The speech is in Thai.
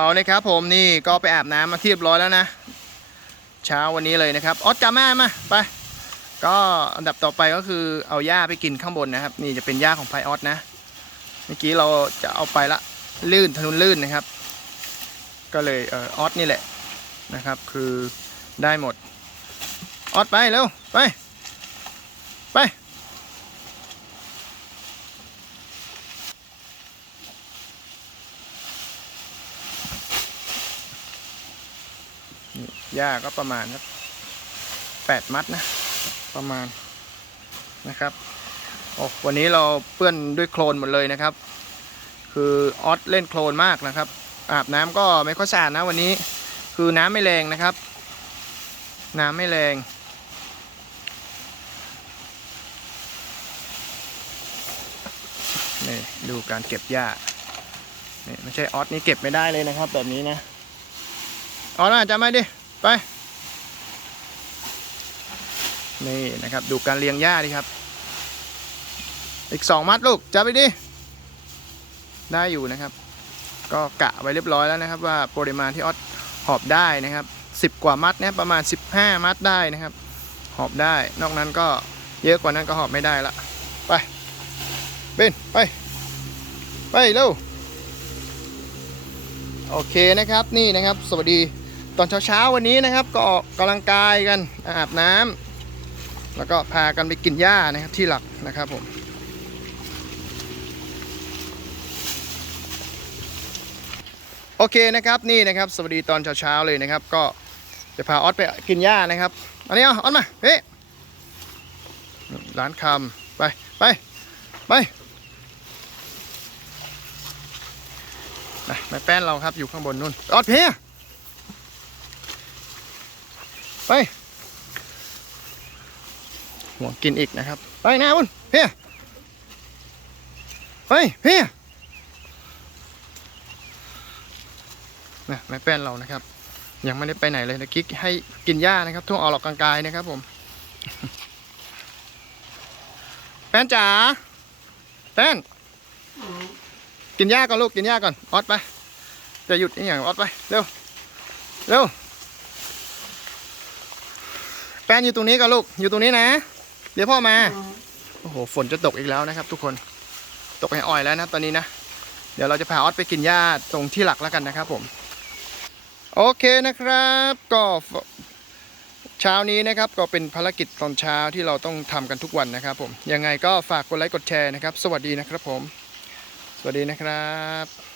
เอานะครับผมนี่ก็ไปอาบน้ำมาที่เรียบร้อยแล้วนะ เช้าวันนี้เลยนะครับออสกามามาไปก็อันดับต่อไปก็คือเอาหญ้าไปกินข้างบนนะครับ นี่จะเป็นหญ้าของไพออสนะเมื่อกี้เราจะเอาไปละลื่นถนนลื่นนะครับ ก็เลยเออออสนี่แหละนะครับ คือได้หมดออสไปเร็วไปไป หญ้าก็ประมาณแปดมัดนะ ประมาณนะครับโอ้วันนี้เราเปื้อนด้วยโคลนหมดเลยนะครับ คือออสเล่นโคลนมากนะครับ อาบน้ำก็ไม่ค่อยสะอาดนะวันนี้ คือน้ำไม่แรงนะครับ น้ำไม่แรงนี่ดูการเก็บหญ้านี่ไม่ใช่ออสนี่เก็บไม่ได้เลยนะครับ แบบนี้นะออสน่ะจำไม่ดิ ไป นี่นะครับ ดูการเลี้ยงหญ้าดิครับ อีกสองมัดลูกจับไปดิ ได้อยู่นะครับ ก็กะไว้เรียบร้อยแล้วนะครับ ว่าปริมาณที่ออสหอบได้นะครับสิบกว่ามัดเนี่ยประมาณ 15 มัดได้นะครับ หอบได้ นอกนั้นก็เยอะกว่านั้นก็หอบไม่ได้ละ ไปเบนไป ไปเร็วโอเคนะครับนี่นะครับ สวัสดี ตอนเช้าๆวันนี้นะครับก็ออกกำลังกายกันอาบน้ำแล้วก็พากันไปกินหญ้านะครับที่หลักนะครับผมโอเคนะครับนี่นะครับ สวัสดีตอนเช้าๆเลยนะครับ ก็จะพาออสไปกินหญ้านะครับอันนี้เอาออสมาเฮ้ร้านคำไปไปไปนะแม่แป้นเราครับอยู่ข้างบนนู่นออสเพีย ไปห่วงกินอีกนะครับ ไปนะบุญเพียไปเพียนะแม่แป้นเรานะครับ ยังไม่ได้ไปไหนเลยนะกิ๊กให้กินหญ้านะครับทุ่งออกหลอกกลางกายนะครับผม แป้นจ๋าแป้น กินหญ้าก่อนลูกกินหญ้าก่อนออดไปจะหยุดนี่อย่างออดไป เร็ว เร็วแป้นอยู่ตรงนี้กับลูก อยู่ตรงนี้นะ เดี๋ยวพ่อมา โอ้โห ฝนจะตกอีกแล้วนะครับ ทุกคน ตกให้อ่อยแล้วนะตอนนี้นะ เดี๋ยวเราจะพาออสไปกินหญ้าตรงที่หลักแล้วกันนะครับผม โอเคนะครับ ก็เช้านี้นะครับ ก็เป็นภารกิจตอนเช้าที่เราต้องทำกันทุกวันนะครับผม ยังไงก็ฝากกดไลค์กดแชร์นะครับ สวัสดีนะครับผม สวัสดีนะครับ